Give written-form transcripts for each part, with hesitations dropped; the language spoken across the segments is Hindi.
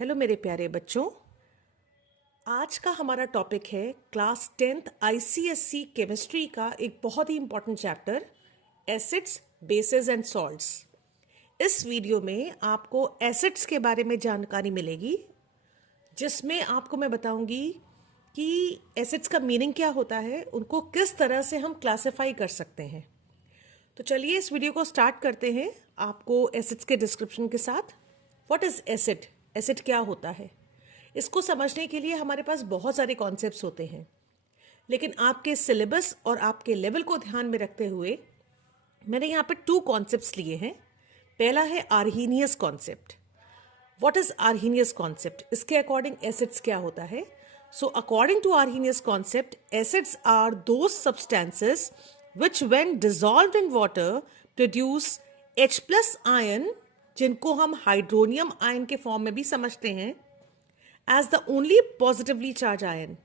हेलो मेरे प्यारे बच्चों। आज का हमारा टॉपिक है क्लास 10th आईसीएससी केमिस्ट्री का एक बहुत ही important chapter acids, bases and salts. इस वीडियो में आपको एसिड्स के बारे में जानकारी मिलेगी, जिसमें आपको मैं बताऊंगी कि एसिड्स का मीनिंग क्या होता है, उनको किस तरह से हम क्लासिफाई कर सकते हैं। तो चलिए इस वीडियो को स्टार्ट करते हैं आपको एसिड्स के डिस्क्रिप्शन के साथ। What is acid? एसिड क्या होता है? इसको समझने के लिए हमारे पास बहुत सारे कॉन्सेप्ट्स होते हैं, लेकिन आपके सिलेबस और आपके लेवल को ध्यान में रखते हुए मैंने यहाँ पे 2 कॉन्सेप्ट्स लिए हैं। पहला है Arrhenius concept. What is Arrhenius concept? इसके अकॉर्डिंग एसिड्स क्या होता है? So according to Arrhenius concept, acids are those substances which when dissolved in water produce H plus ion, जिनको हम हाइड्रोनियम आयन के फॉर्म में भी समझते हैं as the only positively charge ion.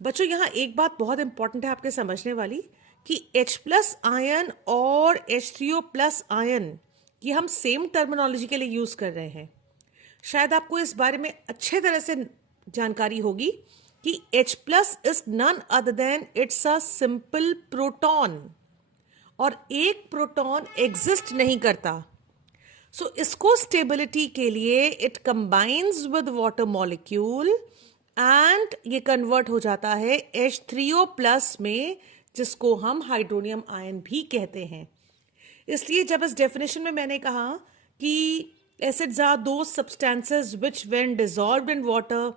बच्चों यहाँ एक बात बहुत इंपॉर्टेंट है आपके समझने वाली कि H प्लस आयन और H3O प्लस आयन ये हम सेम टर्मिनोलॉजी के लिए यूज कर रहे हैं। शायद आपको इस बारे में अच्छे तरह से जानकारी होगी कि H plus is none other than it's a simple proton, और एक प्रोटॉन एग्जिस्ट नहीं करता। सो इसको स्टेबिलिटी के लिए it combines with water molecule and ये कन्वर्ट हो जाता है H3O प्लस में, जिसको हम हाइड्रोनियम आयन भी कहते हैं। इसलिए जब इस डेफिनेशन में मैंने कहा कि acids are those substances which when dissolved in water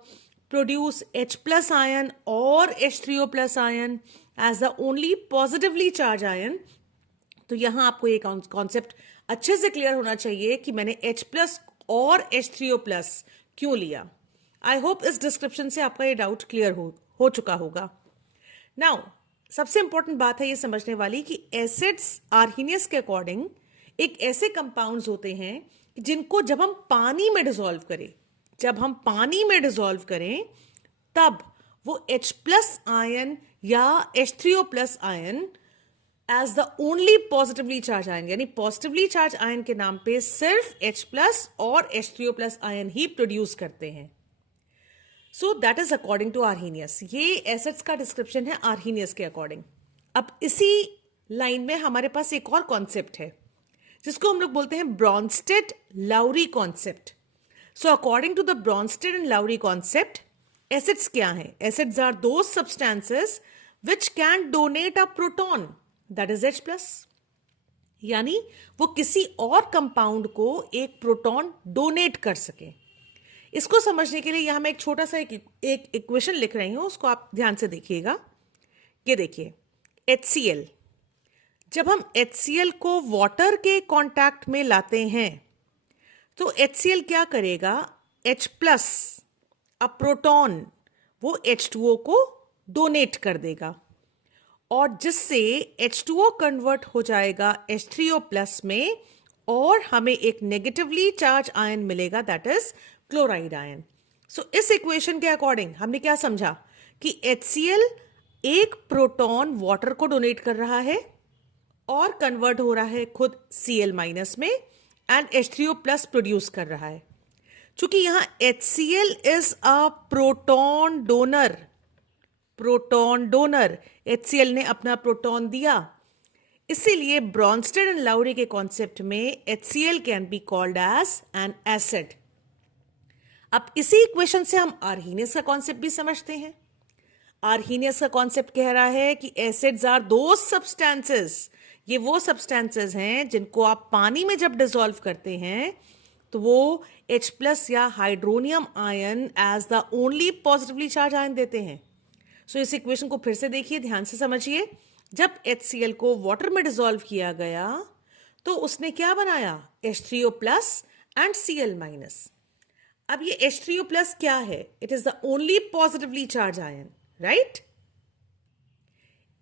produce H plus ion or H3O plus ion as the only positively charged ion। तो यहाँ आपको ये कॉन्सेप्ट अच्छे से क्लियर होना चाहिए कि मैंने H plus और H3O plus क्यों लिया। आई होप इस डिस्क्रिप्शन से आपका ये डाउट क्लियर हो चुका होगा। नाउ सबसे इंपॉर्टेंट बात है ये समझने वाली कि एसिड्स आर्हीनियस के अकॉर्डिंग एक ऐसे कंपाउंड्स होते हैं जिनको जब हम पानी में डिसॉल्व करें तब वो H प्लस आयन या H3O plus ion as the only positively charge ion, यानी पॉजिटिवली चार्ज आयन के नाम पे सिर्फ H प्लस और H3O प्लस आयन ही प्रोड्यूस करते हैं। So that is according to Arrhenius. ये एसिड्स का डिस्क्रिप्शन है आर्हीनियस के अकॉर्डिंग। अब इसी लाइन में हमारे पास एक और कॉन्सेप्ट है जिसको हम लोग बोलते हैं Brønsted-Lowry concept. So according to the Bronsted and Lowry concept, acids क्या हैं? Acids are those substances which can donate a proton, that is H plus। यानी वो किसी और कंपाउंड को एक प्रोटॉन डोनेट कर सके। इसको समझने के लिए यहां मैं एक छोटा सा एक इक्वेशन लिख रही हूं, उसको आप ध्यान से देखिएगा। ये देखिए HCl। जब हम HCl को वाटर के कांटेक्ट में लाते हैं तो HCl क्या करेगा? H प्लस अ प्रोटॉन वो H2O को डोनेट कर देगा, और जिससे H2O कन्वर्ट हो जाएगा H3O प्लस में, और हमें एक नेगेटिवली चार्ज आयन मिलेगा, दैट इज क्लोराइड आयन। सो इस इक्वेशन के अकॉर्डिंग हमने क्या समझा कि HCl एक प्रोटॉन वाटर को डोनेट कर रहा है और कन्वर्ट हो रहा है खुद Cl माइनस में एंड H3O प्लस प्रोड्यूस कर रहा है। चूंकि यहां HCl is a proton donor, HCl ने अपना प्रोटॉन दिया, इसीलिए ब्रॉन्स्टेड एंड लाउरी के कॉन्सेप्ट में HCl can be called as an acid. अब इसी इक्वेशन से हम आर्हीनियस का कॉन्सेप्ट भी समझते हैं। आर्हीनियस का कॉन्सेप्ट कह रहा है कि एसिड्स आर दोज सब्सटेंसेस, ये वो सब्सटेंसेस हैं जिनको आप पानी में जब डिसॉल्व करते हैं तो वो H प्लस या hydronium ion as the only positively charge ion देते हैं। सो इस इक्वेशन को फिर से देखिए, ध्यान से समझिए। जब HCl को वाटर में डिसॉल्व किया गया तो उसने क्या बनाया? H3O plus and Cl minus. अब ये H3O प्लस क्या है? It is the only positively charge ion, right?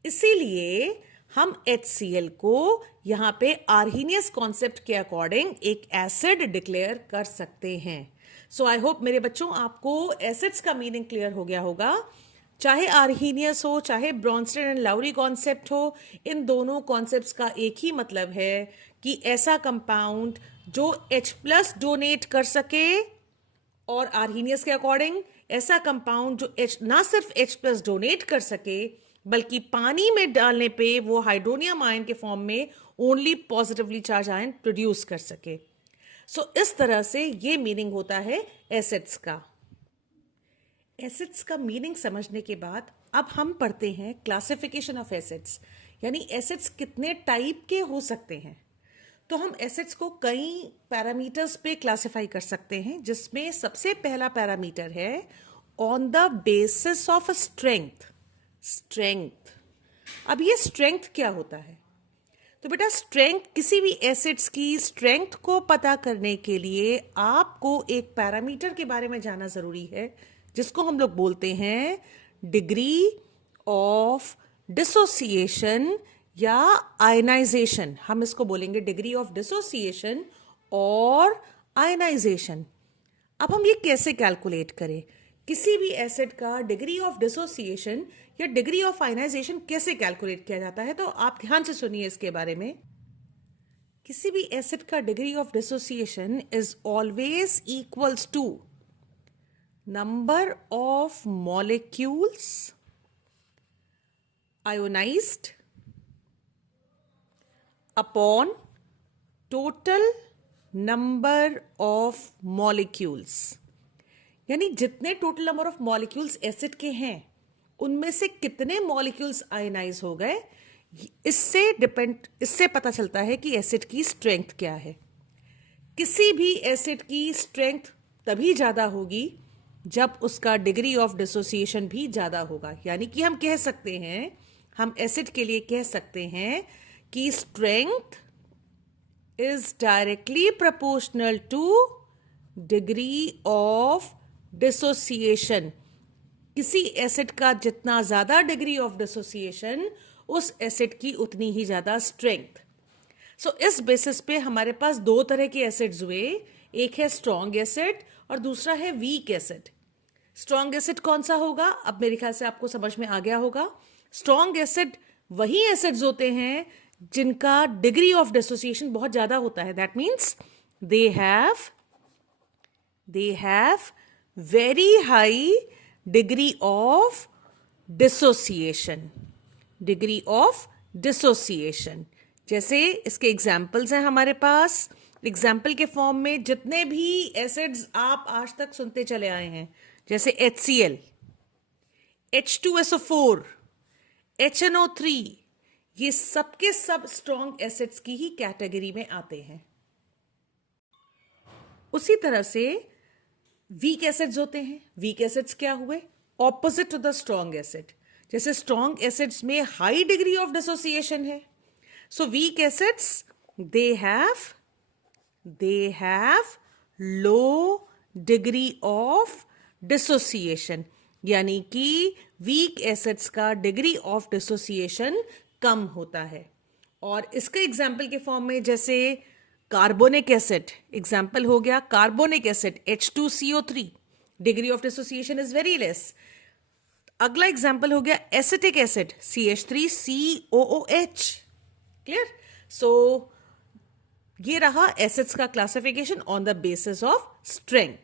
इसीलिए हम HCl को यहां पे आर्हीनियस कॉन्सेप्ट के अकॉर्डिंग एक एसिड डिक्लेयर कर सकते हैं। सो आई होप मेरे बच्चों आपको एसिड्स का मीनिंग क्लियर हो गया होगा। चाहे आर्हीनियस हो, चाहे ब्रॉन्स्टेड एंड लाउरी कॉन्सेप्ट हो, इन दोनों कॉन्सेप्ट्स का एक ही मतलब है कि ऐसा कंपाउंड जो H प्लस डोनेट कर सके और आर्हीनियस के अकॉर्डिंग ऐसा कंपाउंड जो H ना सिर्फ H+ डोनेट कर सके बल्कि पानी में डालने पे वो हाइड्रोनियम आयन के फॉर्म में only positively charge ion produce कर सके। सो इस तरह से ये मीनिंग होता है एसिड्स का। एसिड्स का मीनिंग समझने के बाद अब हम पढ़ते हैं क्लासिफिकेशन ऑफ एसिड्स, यानी एसिड्स कितने टाइप के हो सकते हैं। तो हम एसिड्स को कई पैरामीटर्स पे क्लासिफाई कर सकते हैं, जिसमें सबसे पहला पैरामीटर है on the basis of strength. Strength, अब ये स्ट्रेंथ क्या होता है? तो बेटा स्ट्रेंथ, किसी भी एसिड्स की स्ट्रेंथ को पता करने के लिए आपको एक पैरामीटर के बारे में जानना जरूरी है, जिसको हम लोग बोलते हैं डिग्री ऑफ डिसोसिएशन या आयनाइजेशन। हम इसको बोलेंगे डिग्री ऑफ डिसोसिएशन और आयनाइजेशन। अब हम ये कैसे कैलकुलेट करें? किसी भी एसिड का डिग्री ऑफ डिसोसिएशन या डिग्री ऑफ आयनाइजेशन कैसे कैलकुलेट किया जाता है, तो आप ध्यान से सुनिए इसके बारे में। किसी भी एसिड का degree of dissociation is always equals to number of molecules ionised upon total number of molecules, यानी जितने total number of molecules acid के हैं उनमें से कितने मॉलिक्यूल्स आयनाइज हो गए, इससे पता चलता है कि एसिड की स्ट्रेंथ क्या है। किसी भी एसिड की स्ट्रेंथ तभी ज्यादा होगी जब उसका डिग्री ऑफ डिसोसिएशन भी ज्यादा होगा। यानी कि हम कह सकते हैं, हम एसिड के लिए कह सकते हैं कि strength is directly proportional two degree of dissociation. किसी एसिड का जितना ज्यादा डिग्री ऑफ डिसोसिएशन, उस एसिड की उतनी ही ज्यादा स्ट्रेंथ। सो इस बेसिस पे हमारे पास दो तरह के एसिड्स हुए, एक है स्ट्रॉन्ग एसिड और दूसरा है वीक एसिड। स्ट्रॉन्ग एसिड कौन सा होगा? अब मेरे ख्याल से आपको समझ में आ गया होगा। स्ट्रॉन्ग एसिड वही एसिड्स होते हैं जिनका डिग्री ऑफ डिसोसिएशन बहुत ज्यादा होता है। That means they have very high degree of dissociation. Degree of dissociation, जैसे इसके एग्जाम्पल्स हैं हमारे पास। एग्जाम्पल के फॉर्म में जितने भी एसिड्स आप आज तक सुनते चले आए हैं, जैसे HCl, H2SO4, HNO3, ये सबके सब स्ट्रॉन्ग एसिड्स की ही कैटेगरी में आते हैं। उसी तरह से वीक एसिड्स होते हैं। वीक एसिड्स क्या हुए? Opposite to the strong acid. जैसे स्ट्रॉन्ग एसिड्स में हाई डिग्री ऑफ डिसोसिएशन है, so weak acids they have low degree of dissociation, यानी कि वीक एसिड्स का डिग्री ऑफ डिसोसिएशन कम होता है। और इसके एग्जाम्पल के फॉर्म में जैसे कार्बोनिक एसिड, एग्जाम्पल हो गया carbonic acid H2CO3, degree of dissociation is very less. अगला एग्जाम्पल हो गया एसिटिक एसिड CH3COOH। क्लियर? सो ये रहा एसिड्स का classification on the basis of strength.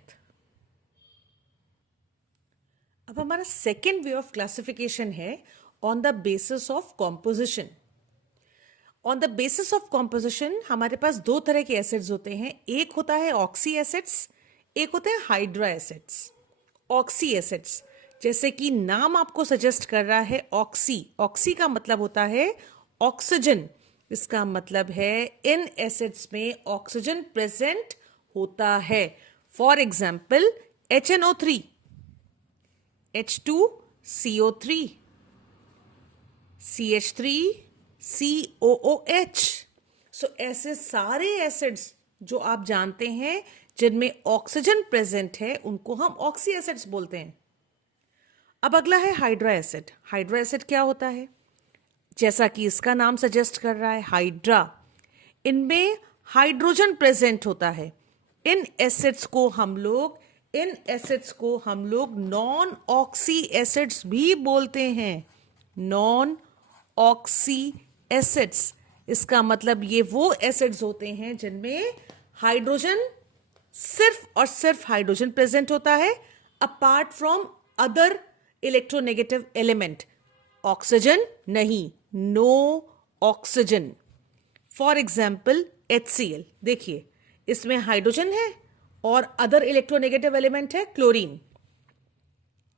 अब हमारा सेकेंड वे ऑफ क्लासिफिकेशन है on the basis of composition. On the basis of composition हमारे पास दो तरह के एसिड्स होते हैं, एक होता है ऑक्सी एसिड्स, एक होते हैं हाइड्रा एसिड्स। ऑक्सी एसिड्स, जैसे कि नाम आपको सजेस्ट कर रहा है ऑक्सी। ऑक्सी का मतलब होता है ऑक्सीजन। इसका मतलब है इन एसिड्स में ऑक्सीजन प्रेजेंट होता है। For example HNO3, H2CO3, CH3COOH। सो ऐसे सारे एसिड्स जो आप जानते हैं जिनमें ऑक्सीजन प्रेजेंट है, उनको हम ऑक्सी एसिड्स बोलते हैं। अब अगला है हाइड्रा एसिड। हाइड्रा एसिड क्या होता है? जैसा कि इसका नाम सजेस्ट कर रहा है, हाइड्रा, इनमें हाइड्रोजन प्रेजेंट होता है। इन एसिड्स को हम लोग नॉन ऑक्सी एसिड्स भी बोलते हैं। नॉन ऑक्सी एसिड्स, इसका मतलब ये वो एसिड्स होते हैं जिनमें हाइड्रोजन सिर्फ और सिर्फ हाइड्रोजन प्रेजेंट होता है apart from other electronegative element. Oxygen नहीं, no oxygen. For example HCl, देखिए इसमें हाइड्रोजन है और अदर इलेक्ट्रोनेगेटिव एलिमेंट है क्लोरीन।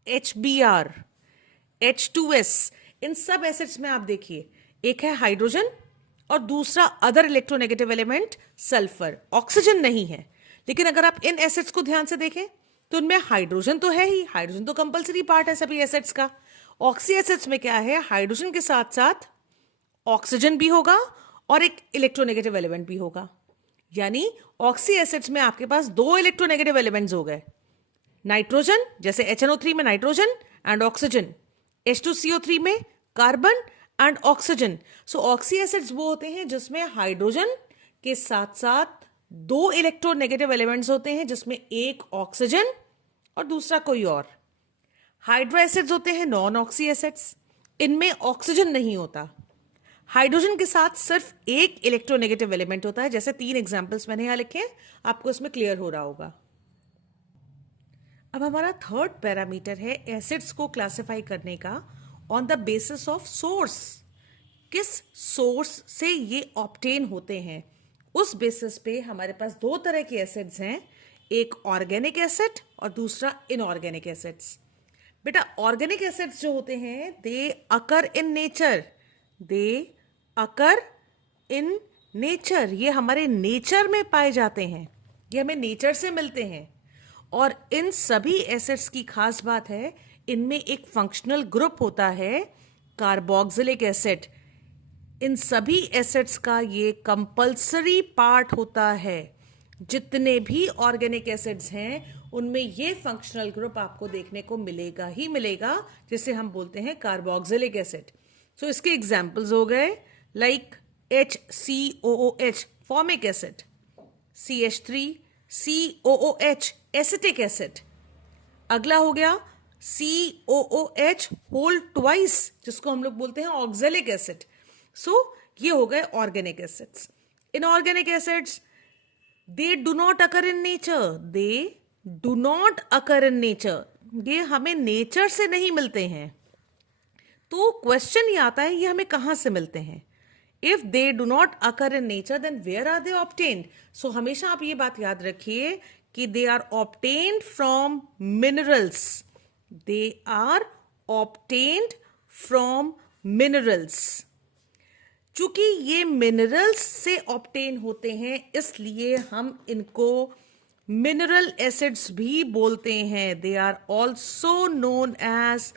HBr, H2S, इन सब एसिड्स में आप देखिए एक है हाइड्रोजन और दूसरा other electronegative element sulphur, oxygen नहीं है। लेकिन अगर आप इन एसिड्स को ध्यान से देखें तो उनमें हाइड्रोजन तो है ही, हाइड्रोजन तो कंपलसरी पार्ट है सभी एसिड्स का। ऑक्सी एसिड्स में क्या है, हाइड्रोजन के साथ साथ ऑक्सीजन भी होगा और एक इलेक्ट्रोनेगेटिव एलिमेंट भी होगा। यानी ऑक्सी एसिड्स में आपके पास दो इलेक्ट्रोनेगेटिव एलिमेंट्स हो गए, नाइट्रोजन जैसे HNO3 में नाइट्रोजन एंड ऑक्सीजन, H2CO3 में carbon and oxygen. So oxy acids वो होते हैं जिसमें हाइड्रोजन के साथ साथ दो इलेक्ट्रोनेगेटिव एलिमेंट्स होते हैं, जिसमें एक ऑक्सीजन और दूसरा कोई और। हाइड्रो एसिड्स होते हैं नॉन ऑक्सी एसिड्स, इनमें ऑक्सीजन नहीं होता, हाइड्रोजन के साथ सिर्फ एक इलेक्ट्रोनेगेटिव एलिमेंट होता है। जैसे 3 एग्जांपल्स मैंने यहां लिखे, आपको इसमें क्लियर हो रहा होगा। अब हमारा थर्ड पैरामीटर है एसिड्स को क्लासिफाई करने का on the basis of source. किस सोर्स से ये ऑब्टेन होते हैं, उस बेसिस पे हमारे पास दो तरह के एसिड्स हैं, एक ऑर्गेनिक एसिड और दूसरा इनऑर्गेनिक एसिड्स। बेटा ऑर्गेनिक एसिड्स जो होते हैं दे अकर in nature, they occur in nature, ये हमारे नेचर में पाए जाते हैं, ये हमें नेचर से मिलते हैं। और इन सभी एसिड्स की खास बात है, इनमें एक फंक्शनल ग्रुप होता है कार्बोक्सिलिक एसिड। इन सभी एसिड्स का ये कंपल्सरी पार्ट होता है। जितने भी ऑर्गेनिक एसिड्स हैं उनमें ये फंक्शनल ग्रुप आपको देखने को मिलेगा ही मिलेगा, जिसे हम बोलते हैं कार्बोक्सिलिक एसिड। सो इसके एग्जांपल्स हो गए like HCOOH formic acid, CH3COOH acetic acid. अगला हो गया COOH होल ट्वाइस, जिसको हम लोग बोलते हैं ऑक्सैलिक एसिड। सो ये हो गए organic acids. Inorganic acids they do not occur in nature, they do not occur in nature, ये हमें नेचर से नहीं मिलते हैं। तो क्वेश्चन ये आता है ये हमें कहां से मिलते हैं। If they do not occur in nature then where are they obtained. So हमेशा आप ये बात याद रखिए कि they are obtained from minerals, they are obtained from minerals. चूंकि ये मिनरल्स से ऑब्टेन होते हैं इसलिए हम इनको मिनरल एसिड्स भी बोलते हैं। They are also known as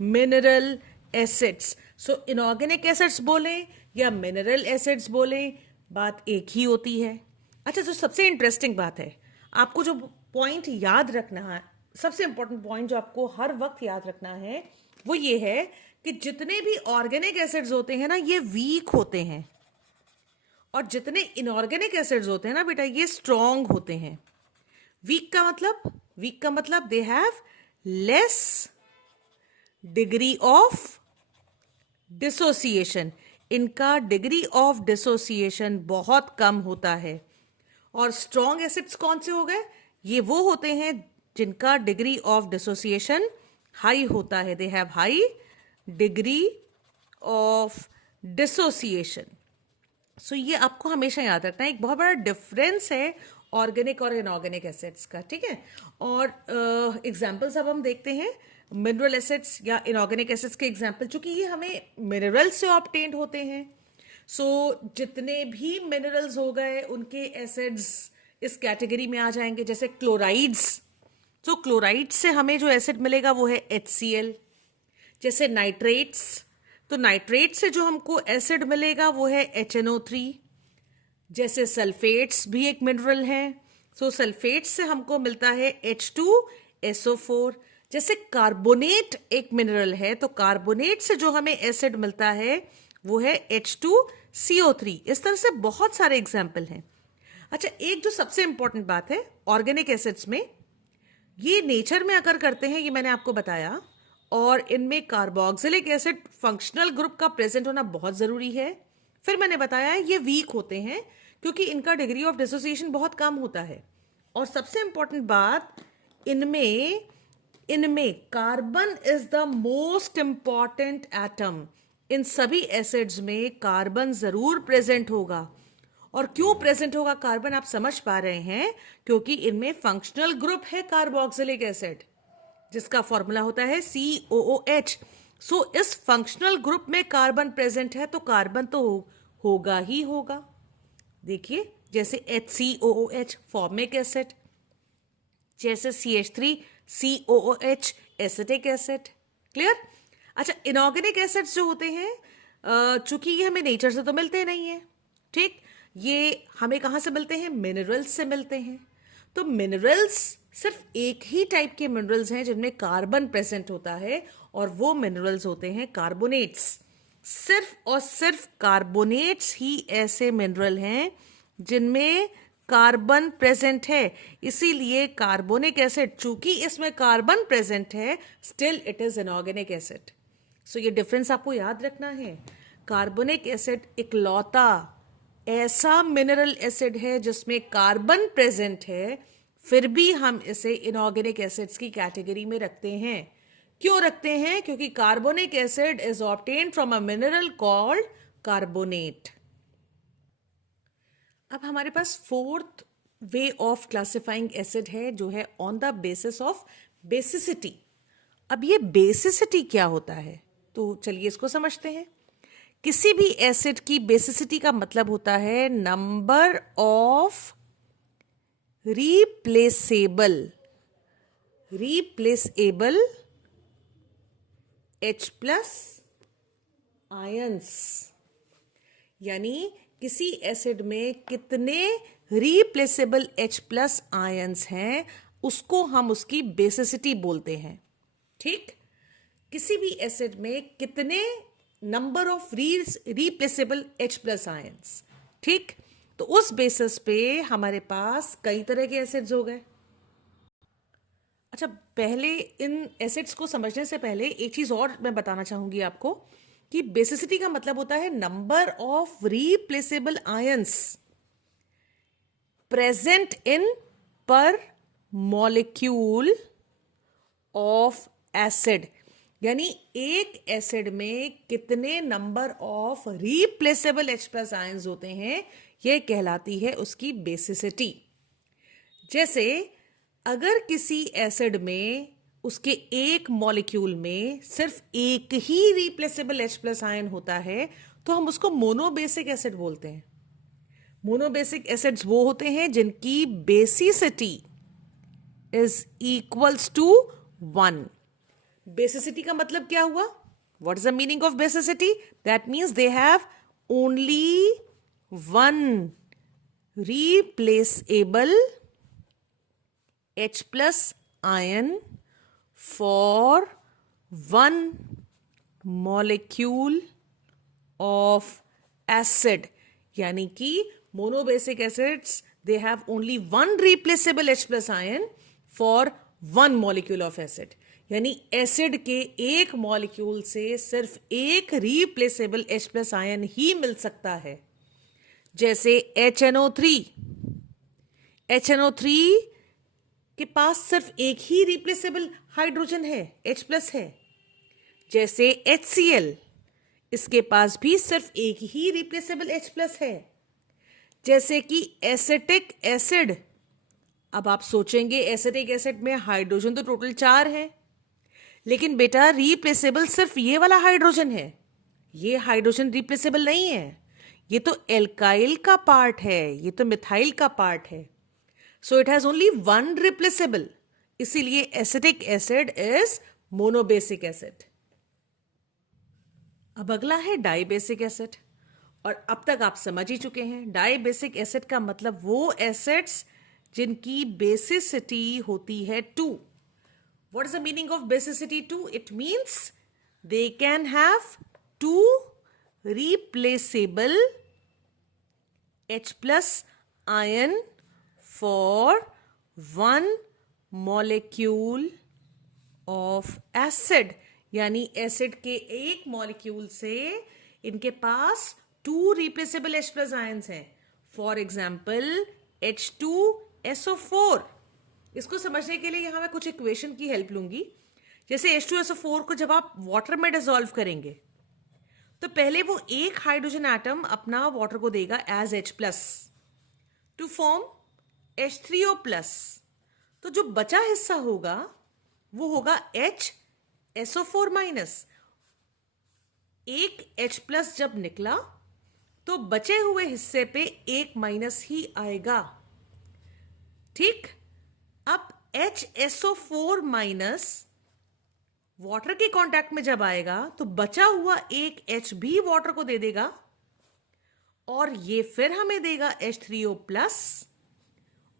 mineral acids. So inorganic acids बोलें या मिनरल एसिड्स बोलें, बात एक ही होती है। अच्छा, तो सबसे इंटरेस्टिंग बात है, आपको जो पॉइंट याद रखना है, सबसे इंपॉर्टेंट पॉइंट जो आपको हर वक्त याद रखना है वो ये है कि जितने भी ऑर्गेनिक एसिड्स होते हैं ना ये वीक होते हैं, और जितने इनऑर्गेनिक एसिड्स होते हैं ना बेटा ये स्ट्रॉन्ग होते हैं। वीक का मतलब they have less degree of dissociation, इनका डिग्री ऑफ डिसोसिएशन बहुत कम होता है। और स्ट्रॉन्ग एसिड्स कौन से हो गए, ये वो होते हैं जिनका डिग्री ऑफ डिसोसिएशन हाई होता है, they have high degree of dissociation. So ये आपको हमेशा याद रखना है, एक बहुत बड़ा डिफरेंस है ऑर्गेनिक और इनऑर्गेनिक एसिड्स का, ठीक है। और एग्जांपल्स अब हम देखते हैं मिनरल एसिड्स या इनऑर्गेनिक एसिड्स के एग्जांपल, चूंकि ये हमें मिनरल से ऑब्टेन्ड होते हैं। सो जितने भी मिनरल्स हो गए उनके एसिड्स इस कैटेगरी में आ जाएंगे। जैसे क्लोराइड्स, तो क्लोराइड से हमें जो एसिड मिलेगा वो है HCl। जैसे नाइट्रेट्स, तो नाइट्रेट से जो हमको एसिड मिलेगा वो है HNO3। जैसे सल्फेट्स भी एक मिनरल है, सो सल्फेट्स से हमको मिलता है H2SO4। जैसे कार्बोनेट एक मिनरल है, तो कार्बोनेट से जो हमें एसिड मिलता है वो है H2CO3। इस तरह से बहुत सारे एग्जाम्पल हैं। अच्छा, एक जो सबसे इंपॉर्टेंट बात है ऑर्गेनिक एसिड्स में, ये नेचर में अकर करते हैं, ये मैंने आपको बताया, और इनमें कार्बोक्सिलिक एसिड फंक्शनल ग्रुप का प्रेजेंट होना बहुत जरूरी है। फिर मैंने बताया ये वीक होते हैं क्योंकि इनका डिग्री ऑफ डिसोसिएशन बहुत कम होता है। और सबसे इंपॉर्टेंट बात, इनमें carbon is the most important atom. इन सभी एसिड्स में कार्बन जरूर प्रेजेंट होगा। और क्यों प्रेजेंट होगा कार्बन, आप समझ पा रहे हैं, क्योंकि इनमें फंक्शनल ग्रुप है कार्बोक्सिलिक एसिड, जिसका फॉर्मूला होता है COOH। सो इस फंक्शनल ग्रुप में कार्बन प्रेजेंट है तो कार्बन तो होगा ही होगा। देखिए, जैसे HCOOH फॉर्मिक एसिड, जैसे CH3COOH एसिटिक एसिड। क्लियर? अच्छा, इनऑर्गेनिक एसिड्स जो होते हैं, चूंकि ये हमें नेचर से तो मिलते नहीं है, ठीक, ये हमें कहाँ से मिलते हैं? मिनरल्स से मिलते हैं। तो मिनरल्स, सिर्फ एक ही टाइप के मिनरल्स हैं जिनमें कार्बन प्रेजेंट होता है, और वो मिनरल्स होते हैं कार्बोनेट्स। सिर्फ और सिर्फ कार्बोनेट्स ही ऐसे मिनरल हैं जिनमें कार्बन प्रेजेंट है। इसीलिए कार्बोनिक एसिड, चूंकि इसमें कार्बन प्रेजेंट है, still it is inorganic acid. So ये डिफरेंस आपको याद रखना है। कार्बोनिक एसिड इकलौता ऐसा मिनरल एसिड है जिसमें कार्बन प्रेजेंट है, फिर भी हम इसे इनऑर्गेनिक एसिड्स की कैटेगरी में रखते हैं। क्यों रखते हैं? क्योंकि carbonic acid is obtained from a mineral called carbonate. अब हमारे पास fourth way of classifying acid है, जो है on the basis of basicity. अब ये बेसिसिटी क्या होता है, तो चलिए इसको समझते हैं। किसी भी एसिड की बेसिसिटी का मतलब होता है number of replaceable H plus ions. यानी किसी एसिड में कितने रिप्लेसेबल H प्लस आयंस हैं, उसको हम उसकी बेसिसिटी बोलते हैं। ठीक, किसी भी एसिड में कितने number of replaceable H plus ions. ठीक, तो उस बेसिस पे हमारे पास कई तरह के एसिड्स हो गए। अच्छा, पहले इन एसिड्स को समझने से पहले एक चीज और मैं बताना चाहूंगी आपको, कि बेसिसिटी का मतलब होता है number of replaceable ions present in पर मॉलिक्यूल ऑफ एसिड। यानी एक एसिड में कितने number of replaceable H plus ions होते हैं, यह कहलाती है उसकी बेसिसिटी। जैसे अगर किसी एसिड में उसके एक मॉलिक्यूल में सिर्फ एक ही रिप्लेसेबल H प्लस आयन होता है, तो हम उसको मोनोबेसिक एसिड बोलते हैं। मोनोबेसिक एसिड्स वो होते हैं जिनकी basicity is equals to 1। Basicity का मतलब क्या हुआ? What is the meaning of basicity? That means they have only one replaceable H plus ion for one molecule of acid। यानी कि monobasic acids they have only one replaceable H plus ion for one molecule of acid. यानी एसिड के एक मॉलिक्यूल से सिर्फ एक रिप्लेसेबल H प्लस आयन ही मिल सकता है। जैसे HNO3 के पास सिर्फ एक ही रिप्लेसेबल हाइड्रोजन है, H प्लस है। जैसे HCl, इसके पास भी सिर्फ एक ही रिप्लेसेबल H प्लस है। जैसे कि एसिटिक एसिड, अब आप सोचेंगे एसिटिक एसिड में हाइड्रोजन तो टोटल 4 है, लेकिन बेटा रिप्लेसेबल सिर्फ ये वाला हाइड्रोजन है, ये हाइड्रोजन रिप्लेसेबल नहीं है, ये तो एल्काइल का पार्ट है, ये तो मिथाइल का पार्ट है। So it has only one replaceable, इसीलिए acetic acid is monobasic acid. अब अगला है डाइबेसिक एसिड, और अब तक आप समझ ही चुके हैं डाइबेसिक एसिड का मतलब वो एसिड्स जिनकी बेसिसिटी होती है 2। What is the meaning of basicity 2? It means they can have 2 replaceable H plus ion for one molecule of acid। यानी एसिड के एक मॉलिक्यूल से इनके पास 2 रिप्लेसेबल H प्लस आयंस हैं। फॉर एग्जाम्पल H2 SO4, इसको समझने के लिए यहाँ मैं कुछ इक्वेशन की हेल्प लूंगी। जैसे H2SO4 को जब आप वाटर में डिसॉल्व करेंगे तो पहले वो एक हाइड्रोजन एटम अपना वाटर को देगा as H+ to form H3O+। तो जो बचा हिस्सा होगा वो होगा HSO4-। एक H+ जब निकला तो बचे हुए हिस्से पे एक माइनस ही आएगा। ठीक, अब HSO4- वाटर के कांटेक्ट में जब आएगा तो बचा हुआ एक H भी वाटर को दे देगा और ये फिर हमें देगा H3O+,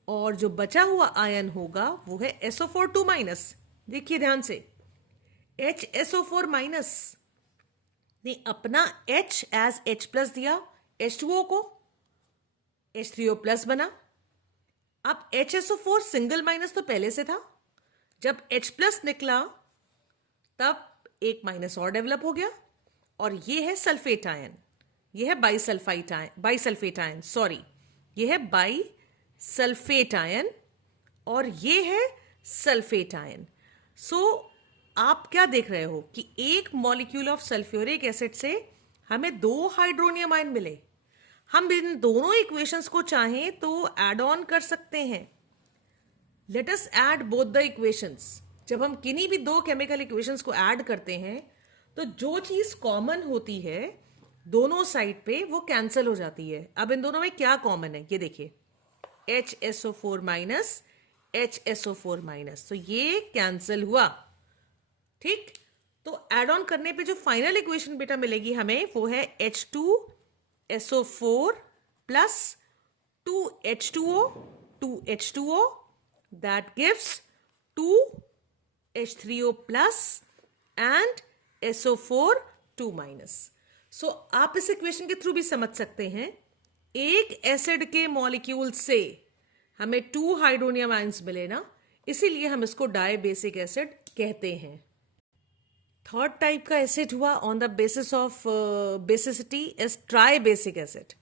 और जो बचा हुआ आयन होगा वो है SO4 देखिए ध्यान से, HSO4- ने अपना H एज H+ दिया H2O को, H3O+ बना। अब HSO4 सिंगल माइनस तो पहले से था, जब H+ निकला तब एक माइनस और डेवलप हो गया और ये है सल्फेट आयन, ये है बाइसल्फेट आयन, सॉरी, ये है बाइसल्फेट आयन और ये है सल्फेट आयन। सो आप क्या देख रहे हो कि एक मॉलिक्यूल ऑफ सल्फ्यूरिक एसिड से हमें 2 हाइड्रोनियम आयन मिले। हम इन दोनों इक्वेशंस को चाहें तो ऐड ऑन कर सकते हैं। Let us add both the equations. जब हम किन्हीं भी 2 केमिकल इक्वेशंस को ऐड करते हैं तो जो चीज कॉमन होती है दोनों साइड पे वो कैंसिल हो जाती है। अब इन दोनों में क्या कॉमन है ये देखिए, HSO4- HSO4- तो ये कैंसिल हुआ। ठीक, तो एड ऑन करने पे जो फाइनल इक्वेशन बेटा मिलेगी हमें वो है H2SO4 plus 2H2O that gives 2H3O plus and SO4 2-। सो आप इस इक्वेशन के थ्रू भी समझ सकते हैं, एक एसिड के मॉलिक्यूल से हमें 2 हाइड्रोनियम आयंस मिले ना, इसीलिए हम इसको डाई बेसिक एसिड कहते हैं। थर्ड टाइप का एसिड हुआ on the basis of basicity is try basic acid.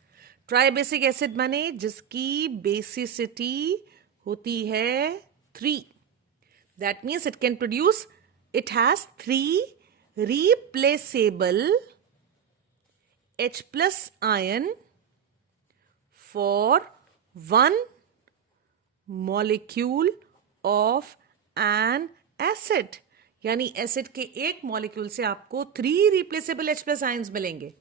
Try basic acid माने जिसकी बेसिसिटी होती है 3। That means it can produce, it has 3 replaceable H+ ion for 1 molecule of an acid। यानी एसिड के एक मॉलिक्यूल से आपको 3 रिप्लेसेबल H+ आयंस मिलेंगे।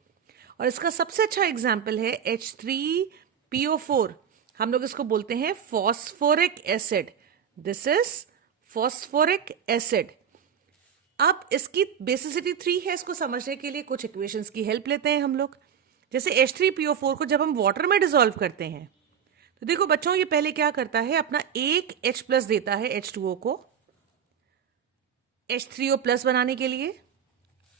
और इसका सबसे अच्छा एग्जाम्पल है H3PO4। हम लोग इसको बोलते हैं phosphoric acid. This is phosphoric acid. अब इसकी बेसिसिटी 3 है, इसको समझने के लिए कुछ इक्वेशंस की हेल्प लेते हैं हम लोग। जैसे H3PO4 को जब हम वाटर में डिसॉल्व करते हैं तो देखो बच्चों, ये पहले क्या करता है, अपना एक H+ देता है H2O को H3O+ बनाने के लिए।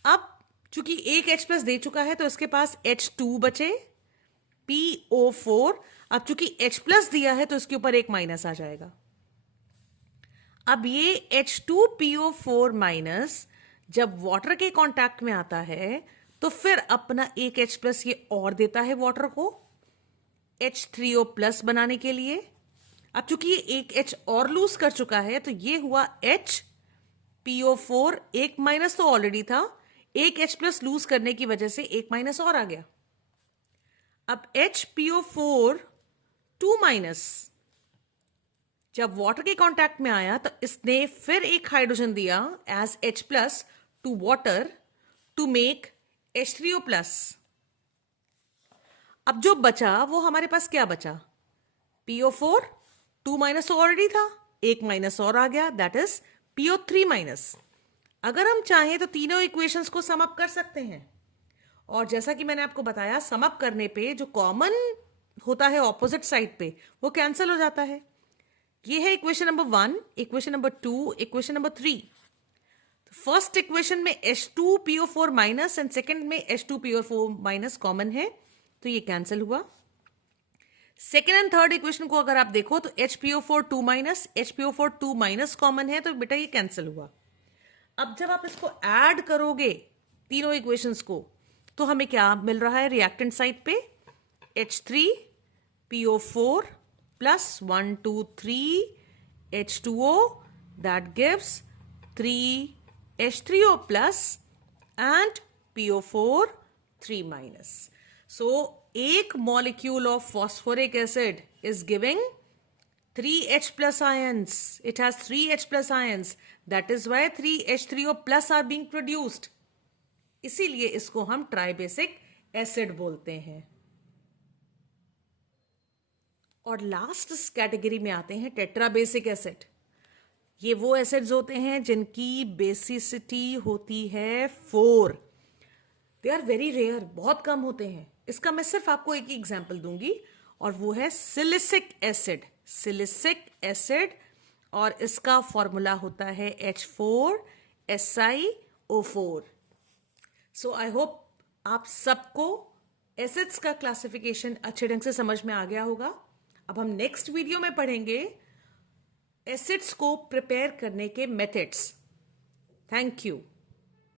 अब चूंकि एक H+ दे चुका है तो इसके पास H2 बचे PO4। अब चूंकि H+ दिया है तो इसके ऊपर एक माइनस आ जाएगा। अब ये H2PO4- जब वाटर के कांटेक्ट में आता है तो फिर अपना एक H+ ये और देता है वाटर को H3O+ बनाने के लिए। अब चूंकि ये एक H और लूज कर चुका है तो ये हुआ HPO4। एक माइनस तो ऑलरेडी था, एक H+ लूज करने की वजह से एक माइनस और आ गया। अब HPO4 2- जब वाटर के कांटेक्ट में आया तो इसने फिर एक हाइड्रोजन दिया as H+ to water to make H3O+। अब जो बचा वो हमारे पास क्या बचा, PO4 2- तो ऑलरेडी था, एक माइनस और आ गया, दैट इज PO3-। अगर हम चाहें तो तीनों इक्वेशंस को सम अप कर सकते हैं और जैसा कि मैंने आपको बताया, सम अप करने पे जो कॉमन होता है ऑपोजिट साइड पे वो कैंसिल हो जाता है। ये है equation number 1, equation number 2, equation number 3। First equation में H2PO4- एंड सेकंड में H2PO4- कॉमन है तो ये कैंसिल हुआ। सेकेंड एंड थर्ड इक्वेशन को अगर आप देखो तो HPO4 2- HPO4 2- कॉमन है तो बेटा ये कैंसिल हुआ। अब जब आप इसको ऐड करोगे तीनों इक्वेशंस को तो हमें क्या मिल रहा है रिएक्टेंट साइड पे, H3PO4 plus 1 2 3 H2O, that gives 3 H3O plus and PO4 3 minus. So एक molecule of phosphoric acid is giving 3H plus ions. It has 3H plus ions. That is why 3H3O plus are being produced. इसीलिए इसको हम ट्राइबेसिक एसिड बोलते हैं. और लास्ट इस कैटेगरी में आते हैं टेट्राबेसिक एसिड. ये वो एसिड्स होते हैं जिनकी बेसिसिटी होती है 4. दे आर वेरी रेयर, बहुत कम होते हैं. इसका मैं सिर्फ आपको एक ही एग्जाम्पल दूंगी और वो है सिलिसिक एसिड. सिलिसिक एसिड और इसका फॉर्मूला होता है H4SiO4. सो आई होप आप सबको एसिड्स का क्लासिफिकेशन अच्छे ढंग से समझ में आ गया होगा. अब हम नेक्स्ट वीडियो में पढ़ेंगे एसिड्स को प्रिपेयर करने के मेथड्स. Thank you.